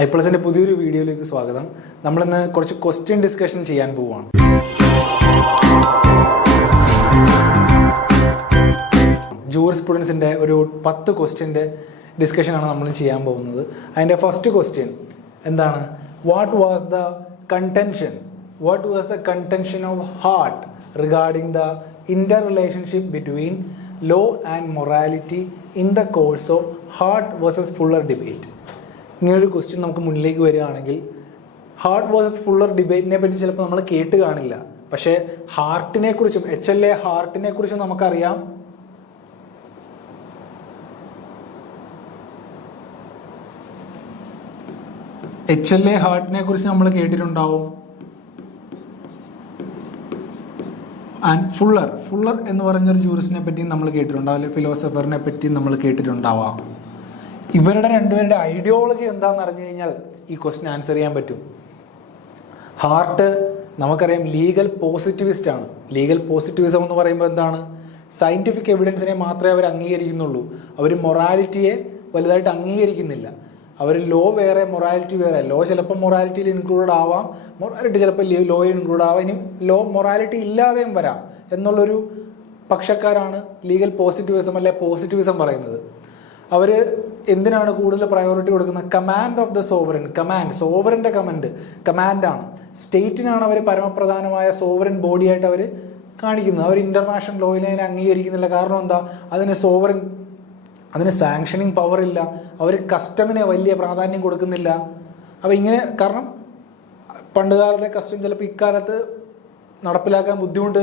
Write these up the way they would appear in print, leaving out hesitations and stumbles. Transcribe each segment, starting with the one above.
ഐപ്ലസിന്റെ പുതിയൊരു വീഡിയോയിലേക്ക് സ്വാഗതം. നമ്മളിന്ന് കുറച്ച് ക്വസ്റ്റ്യൻ ഡിസ്കഷൻ ചെയ്യാൻ പോവുകയാണ്. ജൂറിസ്പ്രുഡൻസിന്റെ ഒരു 10 ക്വസ്റ്റ്യൻ്റെ ഡിസ്കഷനാണ് നമ്മൾ ചെയ്യാൻ പോകുന്നത്. അതിൻ്റെ ഫസ്റ്റ് ക്വസ്റ്റ്യൻ എന്താണ്? What was the contention of heart regarding the inter relationship between law and morality in the course of heart versus Fuller debate? ഇങ്ങനൊരു ക്വസ്റ്റ്യൻ നമുക്ക് മുന്നിലേക്ക് വരികയാണെങ്കിൽ, ഹാർട്ട് വേഴ്സസ് ഫുള്ളർ ഡിബേറ്റിനെ പറ്റി ചിലപ്പോൾ നമ്മൾ കേട്ട് കാണില്ല, പക്ഷേ ഹാർട്ടിനെ കുറിച്ചും HLA ഹാർട്ടിനെ കുറിച്ചും നമുക്കറിയാം. HLA ഹാർട്ടിനെ കുറിച്ച് നമ്മൾ കേട്ടിട്ടുണ്ടാവും. ആൻഡ് ഫുള്ളർ എന്ന് പറഞ്ഞൊരു ജൂറിസ്റ്റിനെ പറ്റി നമ്മൾ കേട്ടിട്ടുണ്ടാവും, അല്ലെങ്കിൽ ഫിലോസഫറിനെ പറ്റി നമ്മൾ കേട്ടിട്ടുണ്ടാവാം. ഇവരുടെ രണ്ടുപേരുടെ ഐഡിയോളജി എന്താണെന്ന് അറിഞ്ഞു കഴിഞ്ഞാൽ ഈ ക്വസ്റ്റ്യൻ ആൻസർ ചെയ്യാൻ പറ്റും. ഹാർട്ട് നമുക്കറിയാം ലീഗൽ പോസിറ്റിവിസ്റ്റ് ആണ്. ലീഗൽ പോസിറ്റിവിസം എന്ന് പറയുമ്പോൾ എന്താണ്? സയന്റിഫിക് എവിഡൻസിനെ മാത്രമേ അവർ അംഗീകരിക്കുന്നുള്ളൂ. അവർ മൊറാലിറ്റിയെ വലുതായിട്ട് അംഗീകരിക്കുന്നില്ല. അവർ ലോ വേറെ, മൊറാലിറ്റി വേറെ. ലോ ചിലപ്പോൾ മൊറാലിറ്റിയിൽ ഇൻക്ലൂഡഡ് ആവാം, മൊറാലിറ്റി ചിലപ്പോൾ ലോയിൽ ഇൻക്ലൂഡ് ആവാം, ഇനി ലോ മൊറാലിറ്റി ഇല്ലാതെയും വരാം എന്നുള്ളൊരു പക്ഷക്കാരാണ് ലീഗൽ പോസിറ്റിവിസം അല്ലെ പോസിറ്റിവിസം പറയുന്നത്. അവർ എന്തിനാണ് കൂടുതൽ പ്രയോറിറ്റി കൊടുക്കുന്നത്? Command of the sovereign. സോവറിൻ്റെ കമാൻഡാണ്. സ്റ്റേറ്റിനാണ് അവർ പരമപ്രധാനമായ സോവറിൻ ബോഡി ആയിട്ട് അവർ കാണിക്കുന്നത്. അവർ ഇന്റർനാഷണൽ ലോയിനെ അംഗീകരിക്കുന്നില്ല. കാരണം എന്താ? അതിന് സാങ്ഷനിങ് പവർ ഇല്ല. അവർ കസ്റ്റമിന് വലിയ പ്രാധാന്യം കൊടുക്കുന്നില്ല. അപ്പം ഇങ്ങനെ, കാരണം പണ്ടുകാലത്തെ കസ്റ്റം ചിലപ്പോൾ ഇക്കാലത്ത് നടപ്പിലാക്കാൻ ബുദ്ധിമുട്ട്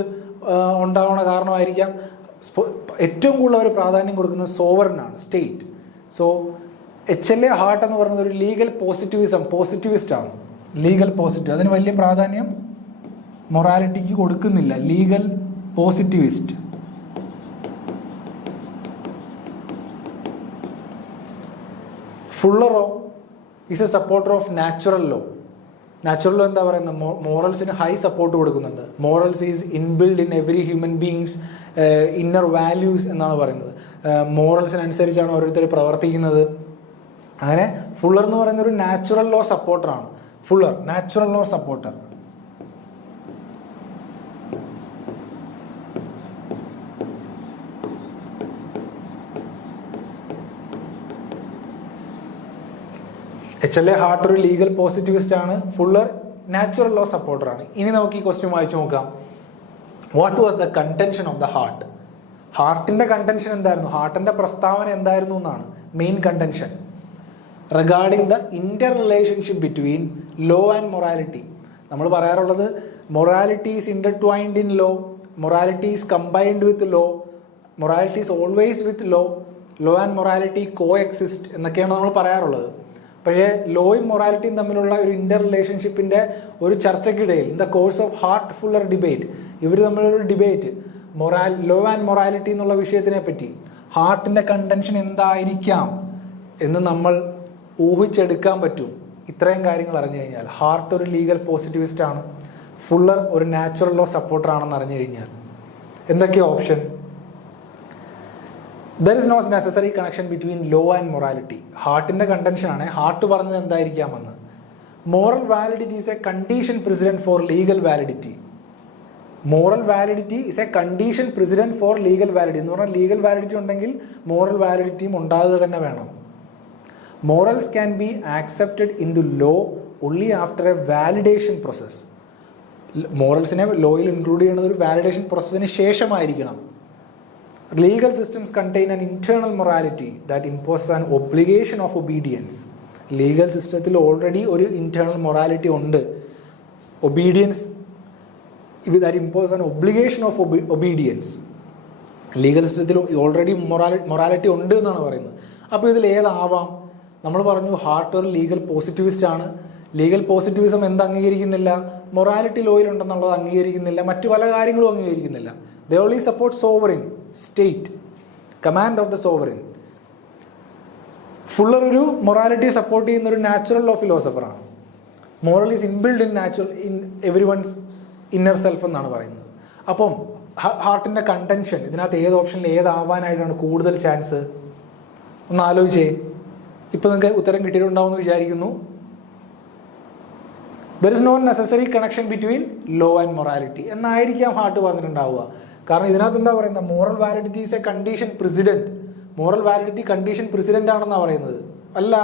ഉണ്ടാവുന്ന കാരണമായിരിക്കാം ഏറ്റവും കൂടുതൽ അവർ പ്രാധാന്യം കൊടുക്കുന്നത് സോവറിനാണ്, സ്റ്റേറ്റ്. സോ HLA ഹാർട്ട് എന്ന് പറയുന്നത് ഒരു ലീഗൽ പോസിറ്റിവിസ്റ്റ് ആണ്. ലീഗൽ പോസിറ്റീവ്, അതിന് വലിയ പ്രാധാന്യം മൊറാലിറ്റിക്ക് കൊടുക്കുന്നില്ല. Legal positivist. ഫുള്ളറോ is a supporter of natural law. Natural law എന്താ പറയുന്നത്? മോറൽസിന് ഹൈ സപ്പോർട്ട് കൊടുക്കുന്നുണ്ട്. Morals is inbuilt in every human beings inner values എന്നാണ് പറയുന്നത്. മോറൽസിനനുസരിച്ചാണ് ഓരോരുത്തർ പ്രവർത്തിക്കുന്നത്. അങ്ങനെ ഫുള്ളർ എന്ന് പറയുന്ന ഒരു നാച്ചുറൽ ലോ സപ്പോർട്ടറാണ്. ഫുള്ളർ നാച്ചുറൽ ലോ സപ്പോർട്ടർ. HLA ഹാർട്ട് ഒരു ലീഗൽ പോസിറ്റിവിസ്റ്റ് ആണ്. ഫുള്ളർ നാച്ചുറൽ ലോ സപ്പോർട്ടറാണ്. ഇനി നമുക്ക് ഈ ക്വസ്റ്റ്യൻ വായിച്ചു നോക്കാം. What was the contention of the Hart? ഹാർട്ടിന്റെ കണ്ടൻഷൻ എന്തായിരുന്നു? ഹാർട്ടിന്റെ പ്രസ്താവന എന്തായിരുന്നു എന്നാണ് main contention. Regarding the inter relationship between law and morality. നമ്മൾ പറയാറുള്ളത് morality is intertwined in law, morality is combined with law, morality is always with law and morality co exist എന്നൊക്കെയാണ് നമ്മൾ പറയാറുള്ളത്. പക്ഷേ ലോയും മൊറാലിറ്റിയും തമ്മിലുള്ള ഒരു ഇന്റർ റിലേഷൻഷിപ്പിന്റെ ഒരു ചർച്ചയ്ക്കിടയിൽ, in the course of Hart Fuller debate, ഇവർ തമ്മിലൊരു ഡിബേറ്റ് ലോ ആൻഡ് മൊറാലിറ്റി എന്നുള്ള വിഷയത്തിനെ പറ്റി ഹാർട്ടിന്റെ കണ്ടൻഷൻ എന്തായിരിക്കാം എന്ന് നമ്മൾ ഊഹിച്ചെടുക്കാൻ പറ്റും ഇത്രയും കാര്യങ്ങൾ അറിഞ്ഞു കഴിഞ്ഞാൽ. ഹാർട്ട് ഒരു ലീഗൽ പോസിറ്റിവിസ്റ്റ് ആണ്, ഫുള്ളർ ഒരു നാച്ചുറൽ ലോ സപ്പോർട്ടർ ആണെന്ന് അറിഞ്ഞു കഴിഞ്ഞാൽ എന്തൊക്കെയാ option? There is not necessary connection between law and morality. ഹാർട്ടിന്റെ കണ്ടൻഷൻ ആണ്. ഹാർട്ട് പറഞ്ഞത് എന്തായിരിക്കാമെന്ന്? Moral validity is a condition precedent for legal validity. Moral validity is a condition precedent for legal validity എന്ന് പറഞ്ഞാൽ ലീഗൽ വാലിഡിറ്റി ഉണ്ടെങ്കിൽ moral വാലിഡിറ്റിയും ഉണ്ടാകുക തന്നെ വേണം. Morals can be accepted in to law only after a validation process. മോറൽസിനെ ലോയിൽ include ചെയ്യുന്നത് ഒരു വാലിഡേഷൻ പ്രോസസ്സിന് ശേഷമായിരിക്കണം. Legal systems contain an internal morality that imposes an obligation of obedience. Legal സിസ്റ്റത്തിൽ ഓൾറെഡി ഒരു ഇന്റേണൽ മൊറാലിറ്റി ഉണ്ട്. Obedience that imposes an obligation of obedience. Legal സിസ്റ്റത്തിൽ ഓൾറെഡി മൊറാലിറ്റി ഉണ്ട് എന്നാണ് പറയുന്നത്. അപ്പോൾ ഇതിൽ ഏതാവാം? നമ്മൾ പറഞ്ഞു ഹാർട്ട് ഒരു ലീഗൽ പോസിറ്റിവിസ്റ്റ് ആണ്. ലീഗൽ പോസിറ്റിവിസം എന്ത് അംഗീകരിക്കുന്നില്ല? മൊറാലിറ്റി ലോയിൽ ഉണ്ടെന്നുള്ളത് അംഗീകരിക്കുന്നില്ല, മറ്റു പല കാര്യങ്ങളും അംഗീകരിക്കുന്നില്ല. They only support sovereign, state, command of the sovereign. Fuller ഒരു മൊറാലിറ്റി സപ്പോർട്ട് ചെയ്യുന്ന ഒരു നാച്ചുറൽ ലോ ഫിലോസഫറാണ്. Moral is inbuilt in every one's inner self എന്നാണ് പറയുന്നത്. അപ്പം ഹാർട്ടിന്റെ കണ്ടൻഷൻ ഇതിനകത്ത് ഏത് ഓപ്ഷനിൽ ഏതാവാനായിട്ടാണ് കൂടുതൽ ചാൻസ്? ഒന്ന് ആലോചിച്ചേ. ഇപ്പം നിങ്ങൾക്ക് ഉത്തരം കിട്ടിയിട്ടുണ്ടാവുമെന്ന് വിചാരിക്കുന്നു. There is no necessary connection between law and morality എന്നായിരിക്കാം ഹാർട്ട് പറഞ്ഞിട്ടുണ്ടാവുക. കാരണം ഇതിനകത്ത് എന്താ പറയുന്നത്, moral validity is a condition precedent. Moral validity condition precedent ആണെന്നാണ് പറയുന്നത്. അല്ല,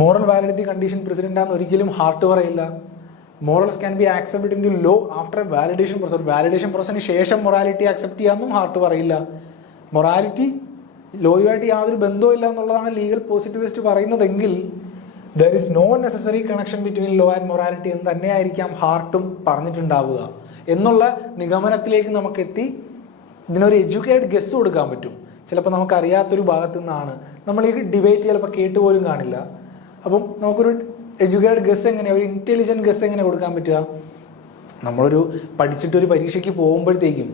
മോറൽ വാലിഡിറ്റി കണ്ടീഷൻ പ്രസിഡന്റ് ആണെന്ന് ഒരിക്കലും ഹാർട്ട് പറയില്ല. Morals can be accepted in to law after a validation process. Validation പ്രോസസിന് ശേഷം മൊറാലിറ്റി ആക്സെപ്റ്റ് ചെയ്യാമെന്നും ഹാർട്ട് പറയില്ല. മൊറാലിറ്റി ലോയുമായിട്ട് യാതൊരു ബന്ധവും ഇല്ല എന്നുള്ളതാണ് ലീഗൽ പോസിറ്റിവിസ്റ്റ് പറയുന്നതെങ്കിൽ there is no necessary connection between law and morality എന്ന് തന്നെയായിരിക്കാം ഹാർട്ടും പറഞ്ഞിട്ടുണ്ടാവുക എന്നുള്ള നിഗമനത്തിലേക്ക് നമുക്ക് എത്തി ഇതിനൊരു എഡ്യൂക്കേറ്റഡ് ഗസ് കൊടുക്കാൻ പറ്റും. ചിലപ്പോൾ നമുക്കറിയാത്തൊരു ഭാഗത്തു നിന്നാണ് നമ്മൾ ഈ ഡിബേറ്റ് ചിലപ്പോൾ കേട്ടുപോലും കാണില്ല. അപ്പം നമുക്കൊരു എഡ്യൂക്കേറ്റഡ് ഗസ് എങ്ങനെ, ഒരു ഇൻ്റലിജൻറ്റ് ഗസ് എങ്ങനെ കൊടുക്കാൻ പറ്റുക? നമ്മളൊരു പഠിച്ചിട്ടൊരു പരീക്ഷയ്ക്ക് പോകുമ്പോഴത്തേക്കും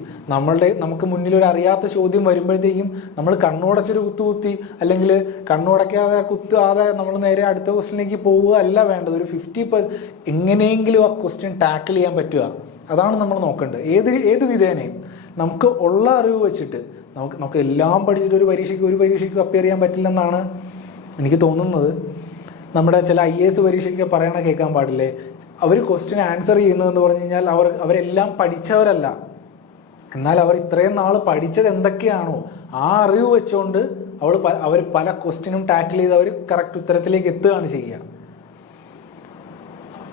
നമുക്ക് മുന്നിൽ ഒരു അറിയാത്ത ചോദ്യം വരുമ്പോഴത്തേക്കും നമ്മൾ കണ്ണുടച്ചൊരു കുത്തി അല്ലെങ്കിൽ കണ്ണുടയ്ക്കാതെ കുത്താതെ നമ്മൾ നേരെ അടുത്ത ക്വസ്റ്റ്യനിലേക്ക് പോവുക അല്ല വേണ്ടത്. ഒരു 50% എങ്ങനെയെങ്കിലും ആ ക്വസ്റ്റ്യൻ ടാക്കിൾ ചെയ്യാൻ പറ്റുക, അതാണ് നമ്മൾ നോക്കേണ്ടത്. ഏത് വിധേനയും നമുക്ക് ഉള്ള അറിവ് വെച്ചിട്ട് നമുക്ക് എല്ലാം പഠിച്ചിട്ട് ഒരു പരീക്ഷയ്ക്ക് അപ്പിയർ ചെയ്യാൻ പറ്റില്ലെന്നാണ് എനിക്ക് തോന്നുന്നത്. നമ്മുടെ ചില IAS പരീക്ഷയ്ക്ക് പറയണ കേൾക്കാൻ പാടില്ലേ, അവർ ക്വസ്റ്റ്യൻ ആൻസർ ചെയ്യുന്നതെന്ന് പറഞ്ഞു കഴിഞ്ഞാൽ അവരെല്ലാം പഠിച്ചവരല്ല, എന്നാൽ അവർ ഇത്രയും നാൾ പഠിച്ചത് എന്തൊക്കെയാണോ ആ അറിവ് വെച്ചുകൊണ്ട് അവർ പല ക്വസ്റ്റ്യനും ടാക്കിൾ ചെയ്ത് അവർ കറക്റ്റ് ഉത്തരത്തിലേക്ക് എത്തുകയാണ് ചെയ്യുക.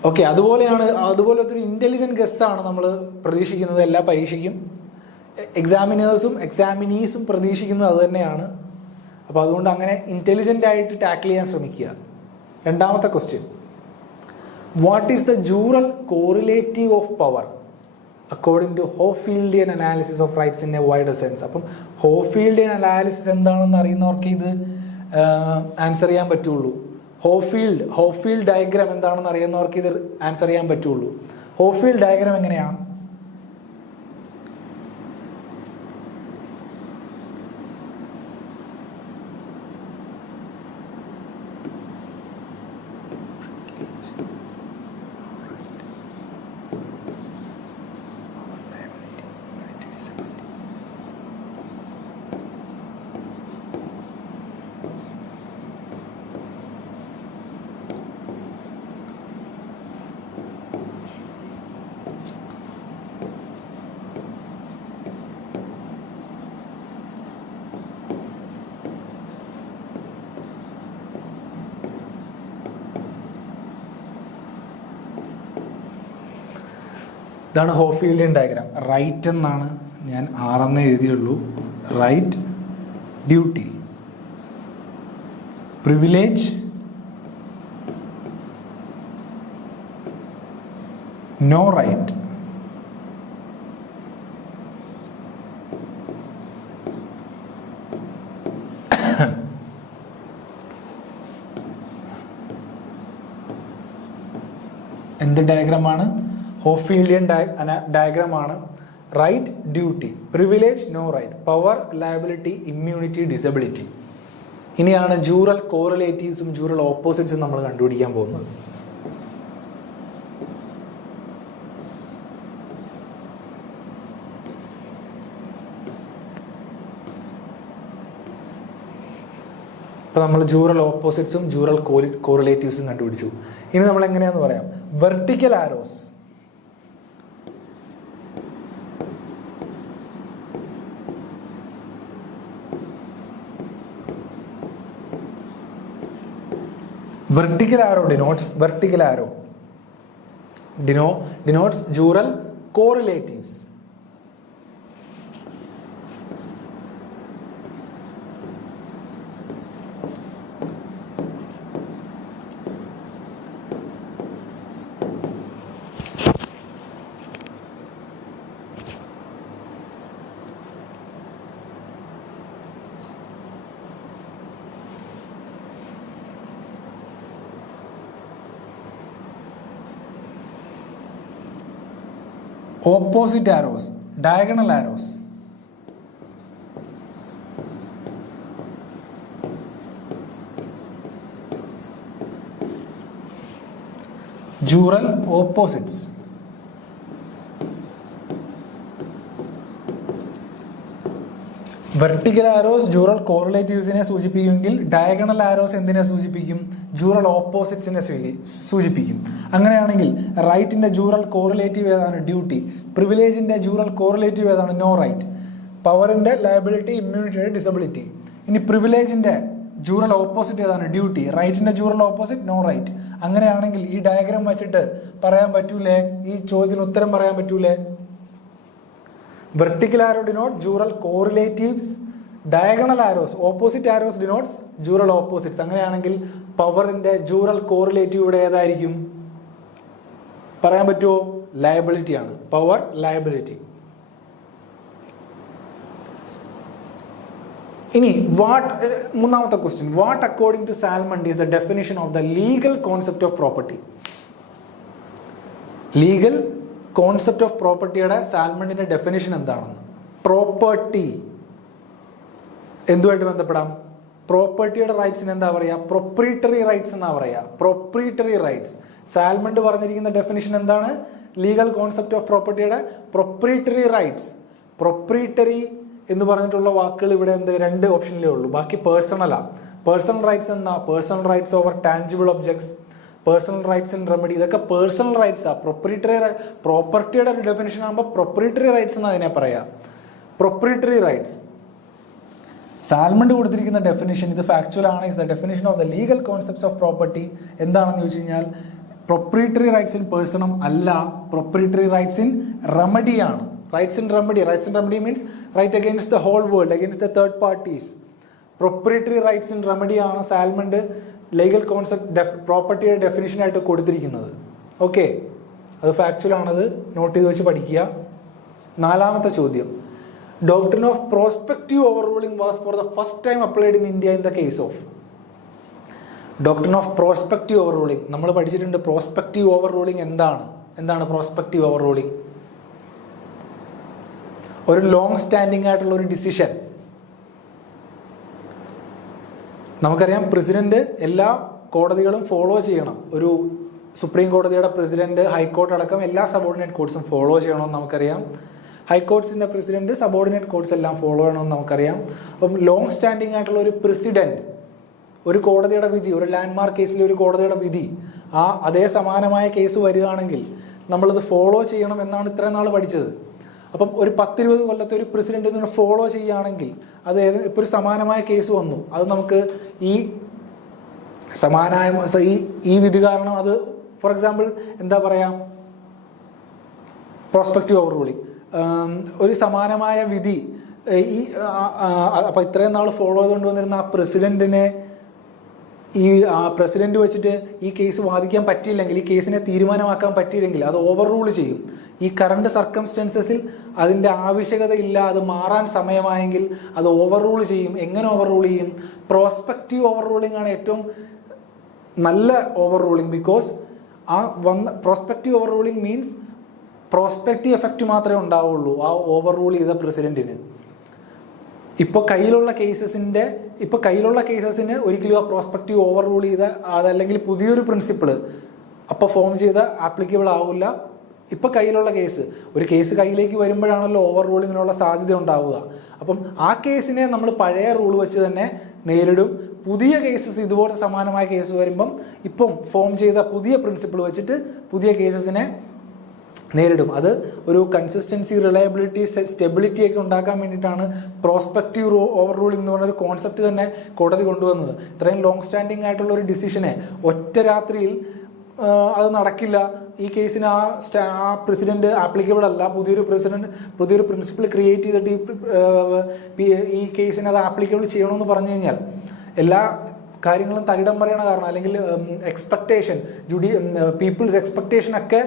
ഓക്കെ, അതുപോലത്തെ ഒരു ഇൻ്റലിജൻറ്റ് ഗസ്സാണ് നമ്മൾ പ്രതീക്ഷിക്കുന്നത് എല്ലാ പരീക്ഷയ്ക്കും. എക്സാമിനീസും പ്രതീക്ഷിക്കുന്നത് അത് തന്നെയാണ്. അപ്പോൾ അതുകൊണ്ട് അങ്ങനെ ഇൻ്റലിജൻ്റ് ആയിട്ട് ടാക്കിൾ ചെയ്യാൻ ശ്രമിക്കുക. രണ്ടാമത്തെ question, what is the jural correlative of power according to Hohfeldian analysis of rights in a wider sense? അപ്പം ഹോഫീൽഡിയൻ അനാലിസിസ് എന്താണെന്ന് അറിയുന്നവർക്ക് ഇത് ആൻസർ ചെയ്യാൻ പറ്റുള്ളൂ. ഹോഫീൽഡ് ഡയഗ്രാം എന്താണെന്ന് അറിയുന്നവർക്ക് ഇത് ആൻസർ ചെയ്യാൻ പറ്റുള്ളൂ. ഹോഫീൽഡ് ഡയഗ്രാം എങ്ങനെയാണ്? ഇതാണ് ഹോഫീൽഡിയൻ ഡയഗ്രാം. റൈറ്റ് എന്നാണ് ഞാൻ 6 എഴുതിയുള്ളൂ. Right, duty, privilege, no right, എന്ത് ഡയഗ്രാമാണ്? ഹോഫീൽഡിയൻ ഡയഗ്രാമാണ്. Right, duty, privilege, no right, power, liability, immunity, disability. ഇനിയാണ് ജൂറൽ കോറിലേറ്റീവ്സും ജൂറൽ ഓപ്പോസിറ്റ്സും നമ്മൾ കണ്ടുപിടിക്കാൻ പോകുന്നത്. ഇപ്പം നമ്മൾ ജൂറൽ ഓപ്പോസിറ്റ്സും ജൂറൽ കോറിലേറ്റീവ്സും കണ്ടുപിടിച്ചു. ഇനി നമ്മൾ എങ്ങനെയാന്ന് പറയാം. Vertical arrows, vertical arrow denotes jural correlatives. Opposite arrows, diagonal arrows. Jural opposites. Vertical arrows jural കോറിലേറ്റീവ്സിനെ സൂചിപ്പിക്കുമെങ്കിൽ ഡയഗണൽ ആരോസ് എന്തിനെ സൂചിപ്പിക്കും? ജൂറൽ ഓപ്പോസിറ്റ്സിനെ സൂചിപ്പിക്കും. അങ്ങനെയാണെങ്കിൽ റൈറ്റിന്റെ ജൂറൽ കോറിലേറ്റീവ് ഏതാണ്? ഡ്യൂട്ടി. പ്രിവിലേജിന്റെ ജൂറൽ കോറിലേറ്റീവ് ഏതാണ്? No right. പവറിന്റെ ലയബിലിറ്റി, ഇമ്മ്യൂണിറ്റിയുടെ ഡിസബിലിറ്റി. ഇനി പ്രിവിലേജിന്റെ ജൂറൽ ഓപ്പോസിറ്റ് ഏതാണ്? ഡ്യൂട്ടി. റൈറ്റിന്റെ ജൂറൽ ഓപ്പോസിറ്റ് നോ റൈറ്റ്. അങ്ങനെയാണെങ്കിൽ ഈ ഡയഗ്രാം വെച്ചിട്ട് പറയാൻ പറ്റൂലേ? ഈ ചോദ്യത്തിന് ഉത്തരം പറയാൻ പറ്റൂലേ? Vertical arrow denotes jural correlatives. Diagonal arrows, opposite arrows denotes jural opposites. അങ്ങനെയാണെങ്കിൽ പവറിന്റെ ജൂറൽ കോറിലേറ്റീവ് ഇവിടെ ഏതായിരിക്കും? പറയാൻ പറ്റുമോ? ലയബിലിറ്റി ആണ്. Power liability. ഇനി മൂന്നാമത്തെ question, what according to Salmond is the definition of the legal concept of property? Legal concept of പ്രോപ്പർട്ടിയുടെ സാൽമണ്ടിന്റെ ഡെഫിനിഷൻ എന്താണെന്ന്. പ്രോപ്പർട്ടി എന്തുമായിട്ട് ബന്ധപ്പെടാം? പ്രോപ്പർട്ടിയുടെ റൈറ്റ്സിന് എന്താ പറയുക? പ്രൊപ്രീറ്ററി റൈറ്റ്സ് എന്നാ പറയുക. പ്രൊപ്രീറ്ററി റൈറ്റ്സ്. സാൽമണ്ട് പറഞ്ഞിരിക്കുന്ന ഡെഫിനിഷൻ എന്താണ്? ലീഗൽ കോൺസെപ്റ്റ് ഓഫ് പ്രോപ്പർട്ടിയുടെ പ്രൊപ്രീറ്ററി റൈറ്റ്സ്. പ്രൊപ്രീറ്ററി എന്ന് പറഞ്ഞിട്ടുള്ള വാക്കുകൾ ഇവിടെ രണ്ട് ഓപ്ഷനിലേ ഉള്ളൂ. ബാക്കി പേഴ്സണലാ. പേഴ്സണൽ റൈറ്റ്സ് എന്നാ? Personal rights over tangible objects, personal rights in remedy, ഇതൊക്കെ പേഴ്സണൽ റൈറ്റ്സ് ആ. പ്രോപ്പർട്ടിയുടെ ഒരു ഡെഫിനിഷൻ ആകുമ്പോൾ പ്രൊപ്രീറ്ററി റൈറ്റ്സ് എന്ന് അതിനെ പറയാം. Proprietary rights. സാൽമണ്ട് കൊടുത്തിരിക്കുന്ന ഡെഫിനിഷൻ ഇത് ഫാക്ച്വൽ ആണ്. Is the definition of the legal concepts of property. എന്താണെന്ന് ചോദിച്ചു കഴിഞ്ഞാൽ പ്രൊപ്രീറ്ററി റൈറ്റ്സ് ഇൻ പേഴ്സണും അല്ല, പ്രൊപ്രീറ്ററി റൈറ്റ്സ് ഇൻ റെമഡി ആണ്. Rights in remedy. Rights in remedy means right against the whole world, against the third parties. Proprietary rights in remedy ആണ് Salmond legal concept പ്രോപ്പർട്ടിയുടെ ഡെഫിനിഷനായിട്ട് കൊടുത്തിരിക്കുന്നത്. ഓക്കെ, അത് factual ആണത്, not ചെയ്ത് വെച്ച് പഠിക്കുക. നാലാമത്തെ ചോദ്യം, doctrine of prospective over ruling was for the first time applied in India in the case of. Doctrine of prospective over ruling നമ്മൾ പഠിച്ചിട്ടുണ്ട്. പ്രോസ്പെക്റ്റീവ് ഓവർ റൂളിംഗ് എന്താണ് പ്രോസ്പെക്റ്റീവ് ഓവർ റൂളിംഗ്? ഒരു ലോങ് സ്റ്റാൻഡിംഗ് ആയിട്ടുള്ള ഒരു ഡിസിഷൻ. നമുക്കറിയാം president എല്ലാ കോടതികളും follow ചെയ്യണം. ഒരു സുപ്രീം കോടതിയുടെ പ്രസിഡന്റ്, ഹൈക്കോർട്ട് അടക്കം എല്ലാ സബോർഡിനേറ്റ് കോർട്സും ഫോളോ ചെയ്യണമെന്ന് നമുക്കറിയാം. ഹൈക്കോർട്സിന്റെ പ്രസിഡന്റ് സബോർഡിനേറ്റ് കോർട്സ് എല്ലാം ഫോളോ ചെയ്യണമെന്ന് നമുക്കറിയാം. അപ്പം ലോങ് സ്റ്റാൻഡിംഗ് ആയിട്ടുള്ള ഒരു പ്രസിഡന്റ് ഒരു കോടതിയുടെ വിധി, ഒരു ലാൻഡ്മാർക്ക് കേസിലെ ഒരു കോടതിയുടെ വിധി, അതേ സമാനമായ കേസ് വരികയാണെങ്കിൽ നമ്മളത് ഫോളോ ചെയ്യണം എന്നാണ് ഇത്രയും നാൾ പഠിച്ചത്. അപ്പം ഒരു 10-20 കൊല്ലത്തെ ഒരു പ്രസിഡന്റ് ഇതിനെ ഫോളോ ചെയ്യുകയാണെങ്കിൽ അത് ഇപ്പോൾ ഒരു സമാനമായ കേസ് വന്നു, അത് നമുക്ക് ഈ ഈ വിധി കാരണം അത് ഫോർ എക്സാമ്പിൾ എന്താ പറയാ, പ്രോസ്പെക്റ്റീവ് ഓവർ റൂളിംഗ്, ഒരു സമാനമായ വിധി അപ്പം ഇത്രയും നാൾ ഫോളോ ചെയ്തുകൊണ്ട് വന്നിരുന്ന ആ പ്രസിഡന്റിനെ പ്രസിഡന്റ് വെച്ചിട്ട് ഈ കേസ് വാദിക്കാൻ പറ്റിയില്ലെങ്കിൽ, ഈ കേസിനെ തീരുമാനമാക്കാൻ പറ്റിയില്ലെങ്കിൽ അത് ഓവർ റൂൾ ചെയ്യും. ഈ കറണ്ട് സർക്കംസ്റ്റൻസസിൽ അതിൻ്റെ ആവശ്യകത ഇല്ല, അത് മാറാൻ സമയമായെങ്കിൽ അത് ഓവർ റൂൾ ചെയ്യും. എങ്ങനെ ഓവർ റൂൾ ചെയ്യും? പ്രോസ്പെക്റ്റീവ് ഓവർ റൂളിംഗ് ആണ് ഏറ്റവും നല്ല over ruling. Because prospective over ruling means prospective effect മാത്രമേ ഉണ്ടാവുള്ളൂ ആ ഓവർ റൂൾ ചെയ്ത പ്രസിഡന്റിന്. ഇപ്പോൾ കയ്യിലുള്ള കേസസിന് ഒരിക്കലും ആ പ്രോസ്പെക്റ്റീവ് ഓവർ റൂൾ ചെയ്ത അതല്ലെങ്കിൽ പുതിയൊരു പ്രിൻസിപ്പിൾ അപ്പോൾ ഫോം ചെയ്ത ആപ്ലിക്കബിൾ ആവില്ല. ഇപ്പോൾ കയ്യിലുള്ള ഒരു കേസ് കയ്യിലേക്ക് വരുമ്പോഴാണല്ലോ ഓവർ റൂളിങ്ങിനുള്ള സാധ്യത ഉണ്ടാവുക. അപ്പം ആ കേസിനെ നമ്മൾ പഴയ റൂൾ വെച്ച് തന്നെ നേരിടും. പുതിയ കേസസ്, ഇതുപോലത്തെ സമാനമായ കേസ് വരുമ്പം ഇപ്പം ഫോം ചെയ്ത പുതിയ പ്രിൻസിപ്പിൾ വെച്ചിട്ട് പുതിയ കേസസിനെ നേരിടും. അത് ഒരു കൺസിസ്റ്റൻസി, റിലയബിലിറ്റി, സ്റ്റെബിലിറ്റി ഒക്കെ ഉണ്ടാക്കാൻ വേണ്ടിയിട്ടാണ് പ്രോസ്പെക്റ്റീവ് ഓവർ റൂളിംഗ് എന്ന് പറഞ്ഞൊരു കോൺസെപ്റ്റ് തന്നെ കോടതി കൊണ്ടുവന്നത്. ഇത്രയും ലോങ് സ്റ്റാൻഡിങ് ആയിട്ടുള്ള ഒരു ഡിസിഷനെ ഒറ്റ രാത്രിയിൽ അത് നടക്കില്ല, ഈ കേസിന് ആ പ്രസിഡന്റ് ആപ്ലിക്കബിൾ അല്ല, പുതിയൊരു പ്രിൻസിപ്പിൾ ക്രിയേറ്റ് ചെയ്തിട്ട് ഈ കേസിന് അത് ആപ്ലിക്കബിൾ ചെയ്യണമെന്ന് പറഞ്ഞു കഴിഞ്ഞാൽ എല്ലാ കാര്യങ്ങളും തകിടം പറയണ കാരണം, അല്ലെങ്കിൽ എക്സ്പെക്ടേഷൻ, പീപ്പിൾസ് എക്സ്പെക്ടേഷൻ ഒക്കെ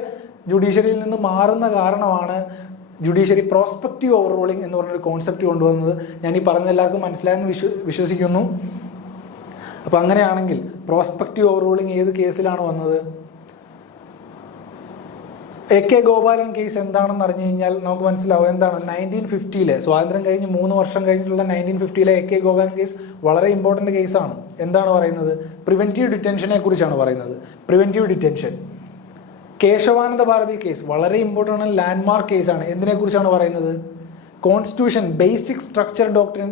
ജുഡീഷ്യറിയിൽ നിന്ന് മാറുന്ന കാരണമാണ് ജുഡീഷ്യറി പ്രോസ്പെക്റ്റീവ് ഓവർ റൂളിംഗ് എന്ന് പറഞ്ഞൊരു കോൺസെപ്റ്റ് കൊണ്ടുവന്നത്. ഞാൻ ഈ പറഞ്ഞ എല്ലാവർക്കും മനസ്സിലായെന്ന് വിശ്വസിക്കുന്നു. അപ്പം അങ്ങനെയാണെങ്കിൽ പ്രോസ്പെക്റ്റീവ് ഓവർ റൂളിംഗ് ഏത് കേസിലാണ് വന്നത്? AK ഗോപാലൻ കേസ് എന്താണെന്ന് അറിഞ്ഞു കഴിഞ്ഞാൽ നമുക്ക് മനസ്സിലാവും. എന്താണ് 1950 സ്വാതന്ത്ര്യം കഴിഞ്ഞ് 3 വർഷം കഴിഞ്ഞിട്ടുള്ള 1950 AK ഗോപാലൻ കേസ് വളരെ ഇമ്പോർട്ടൻ്റ് കേസാണ്. എന്താണ് പറയുന്നത്? പ്രിവെന്റീവ് ഡിറ്റൻഷനെ കുറിച്ചാണ് പറയുന്നത്. Preventive detention. Kesavananda Bharati case വളരെ ഇമ്പോർട്ടൻ്റ് ആണ്, ലാൻഡ്മാർക്ക് കേസാണ്. എന്തിനെ കുറിച്ചാണ് പറയുന്നത്? Constitution basic structure doctrine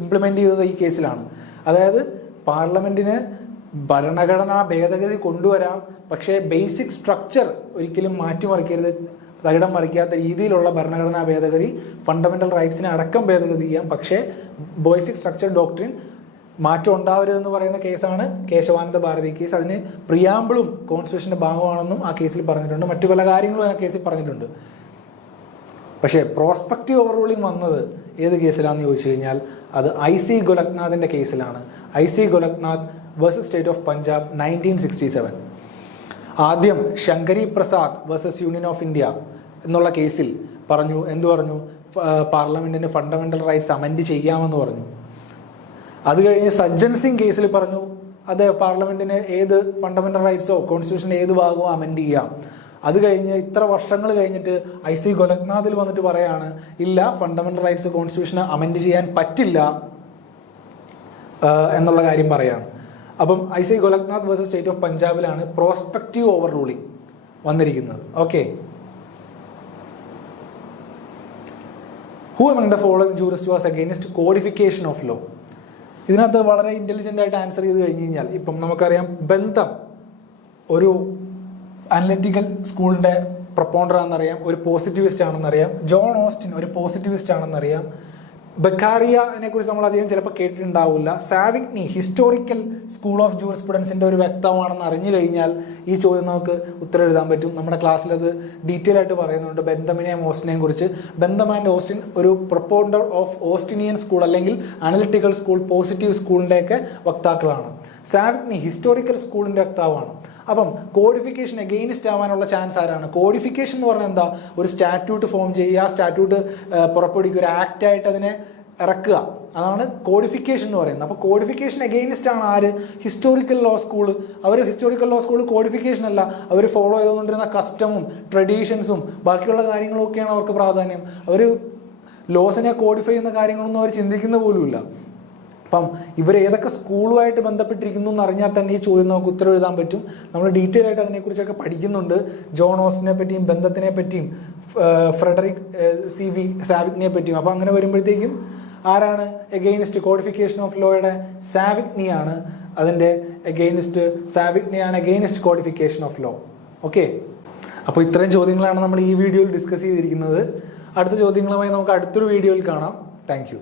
implement ചെയ്തത് ഈ കേസിലാണ്. അതായത് പാർലമെൻറ്റിന് ഭരണഘടനാ ഭേദഗതി കൊണ്ടുവരാം, പക്ഷേ ബേസിക് സ്ട്രക്ചർ ഒരിക്കലും മാറ്റിമറിക്കരുത്, തകിടം മറിക്കാത്ത രീതിയിലുള്ള ഭരണഘടനാ ഭേദഗതി, ഫണ്ടമെൻ്റൽ റൈറ്റ്സിനെ അടക്കം ഭേദഗതി ചെയ്യാം, പക്ഷേ ബേസിക് സ്ട്രക്ചർ ഡോക്ട്രിൻ മാറ്റം ഉണ്ടാവരുതെന്ന് പറയുന്ന കേസാണ് കേശവാനന്ദ ഭാരതി കേസ്. അതിന് പ്രിയാമ്പിളും കോൺസ്റ്റിറ്റ്യൂഷൻ്റെ ഭാഗമാണെന്നും ആ കേസിൽ പറഞ്ഞിട്ടുണ്ട്, മറ്റു പല കാര്യങ്ങളും ആ കേസിൽ പറഞ്ഞിട്ടുണ്ട്. പക്ഷേ പ്രോസ്പെക്റ്റീവ് ഓവർ റൂളിംഗ് വന്നത് ഏത് കേസിലാണെന്ന് ചോദിച്ചു കഴിഞ്ഞാൽ അത് IC ഗോലഖ്നാഥിൻ്റെ കേസിലാണ്. IC Golaknath versus state of Punjab 1967. ആദ്യം Shankari Prasad versus union of India എന്നുള്ള കേസിൽ എന്തു പറഞ്ഞു, പാർലമെന്റിന് ഫണ്ടമെന്റൽ റൈറ്റ്സ് അമെൻഡ് ചെയ്യാമെന്ന് പറഞ്ഞു. അത് കഴിഞ്ഞ് സജ്ജൻ സിംഗ് കേസിൽ പറഞ്ഞു അത് പാർലമെന്റിന് ഏത് ഫണ്ടമെന്റൽ റൈറ്റ്സോ കോൺസ്റ്റിറ്റ്യൂഷൻ്റെ ഏത് ഭാഗമോ അമെൻഡ് ചെയ്യാം. അത് കഴിഞ്ഞ് ഇത്ര വർഷങ്ങൾ കഴിഞ്ഞിട്ട് IC ഗോലഖ്നാഥിൽ വന്നിട്ട് പറയാണ് ഇല്ല, ഫണ്ടമെന്റൽ റൈറ്റ്സ് കോൺസ്റ്റിറ്റ്യൂഷന് അമെൻഡ് ചെയ്യാൻ പറ്റില്ല എന്നുള്ള കാര്യം പറയാണ്. അപ്പം IC Golaknath versus state of പഞ്ചാബിലാണ് പ്രോസ്പെക്റ്റീവ് ഓവർ റൂളിംഗ് വന്നിരിക്കുന്നത്. Okay, who among the following jurists was against codification of law? ഇതിനകത്ത് വളരെ ഇന്റലിജന്റ് ആയിട്ട് ആൻസർ ചെയ്ത് കഴിഞ്ഞ് കഴിഞ്ഞാൽ ഇപ്പം നമുക്കറിയാം ബന്ധം ഒരു അനലിറ്റിക്കൽ സ്കൂളിന്റെ പ്രൊപ്പോണ്ടർ ആണെന്നറിയാം, ഒരു പോസിറ്റിവിസ്റ്റ് ആണെന്നറിയാം. ജോൺ ഓസ്റ്റിൻ ഒരു പോസിറ്റിവിസ്റ്റ് ആണെന്നറിയാം. ബക്കാറിയനെ കുറിച്ച് നമ്മൾ അധികം ചിലപ്പോൾ കേട്ടിട്ടുണ്ടാവില്ല. സാവിഗ്നി ഹിസ്റ്റോറിക്കൽ സ്കൂൾ ഓഫ് ജൂറിസ്പ്രുഡൻസിന്റെ ഒരു വ്യക്തമാണെന്ന് അറിഞ്ഞു കഴിഞ്ഞാൽ ഈ ചോദ്യം നമുക്ക് ഉത്തരം എഴുതാൻ പറ്റും. നമ്മുടെ ക്ലാസ്സിൽ അത് ഡീറ്റെയിൽ ആയിട്ട് പറയുന്നുണ്ട് ബെന്തമിനെയും ഓസ്റ്റിനെയും കുറിച്ച്. ബെന്തം ആൻഡ് ഓസ്റ്റിൻ ഒരു പ്രൊപ്പോണ്ടർ ഓഫ് ഓസ്റ്റിനിയൻ സ്കൂൾ അല്ലെങ്കിൽ അനലിറ്റിക്കൽ സ്കൂൾ, പോസിറ്റീവ് സ്കൂളിൻ്റെയൊക്കെ വക്താക്കളാണ്. സാവിഗ്നി ഹിസ്റ്റോറിക്കൽ സ്കൂളിന്റെ വക്താവാണ്. അപ്പം കോഡിഫിക്കേഷൻ എഗെയിൻസ്റ്റ് ആവാനുള്ള ചാൻസ് ആരാണ്? കോഡിഫിക്കേഷൻ എന്ന് പറഞ്ഞാൽ എന്താ? ഒരു സ്റ്റാറ്റ്യൂട്ട് ഫോം ചെയ്യുക, സ്റ്റാറ്റ്യൂട്ട് പുറപ്പെടുവിക്കുക, ഒരു ആക്ട് ആയിട്ട് അതിനെ ഇറക്കുക, അതാണ് കോഡിഫിക്കേഷൻ എന്ന് പറയുന്നത്. അപ്പോൾ കോഡിഫിക്കേഷൻ എഗെയിൻസ്റ്റ് ആണ് ആര്? Historical law school. അവർ ഹിസ്റ്റോറിക്കൽ ലോ സ്കൂൾ കോഡിഫിക്കേഷൻ അല്ല, അവർ ഫോളോ ചെയ്തുകൊണ്ടിരുന്ന കസ്റ്റമും ട്രഡീഷൻസും ബാക്കിയുള്ള കാര്യങ്ങളും ഒക്കെയാണ് അവർക്ക് പ്രാധാന്യം. അവർ ലോസിനെ കോഡിഫൈ ചെയ്യുന്ന കാര്യങ്ങളൊന്നും അവർ ചിന്തിക്കുന്ന പോലുമില്ല. അപ്പം ഇവർ ഏതൊക്കെ സ്കൂളുമായിട്ട് ബന്ധപ്പെട്ടിരിക്കുന്നു എന്ന് അറിഞ്ഞാൽ തന്നെ ഈ ചോദ്യം നമുക്ക് ഉത്തരം എഴുതാൻ പറ്റും. നമ്മൾ ഡീറ്റെയിൽ ആയിട്ട് അതിനെക്കുറിച്ചൊക്കെ പഠിക്കുന്നുണ്ട്. ജോൺ ഓസ്റ്റിനെ പറ്റിയും ബന്ധത്തിനെ പറ്റിയും ഫ്രെഡറിക് സാവിഗ്നിയെ പറ്റിയും. അപ്പം അങ്ങനെ വരുമ്പോഴത്തേക്കും ആരാണ് എഗെയിൻസ്റ്റ് കോഡിഫിക്കേഷൻ ഓഫ് ലോയുടെ? സാവിഗ്നിയാണ് അതിൻ്റെ എഗെയിൻസ്റ്റ്. സാവിഗ്നിയാണ് against codification of law. Okay, അപ്പോൾ ഇത്രയും ചോദ്യങ്ങളാണ് നമ്മൾ ഈ വീഡിയോയിൽ ഡിസ്കസ് ചെയ്തിരിക്കുന്നത്. അടുത്ത ചോദ്യങ്ങളുമായി നമുക്ക് അടുത്തൊരു വീഡിയോയിൽ കാണാം. Thank you.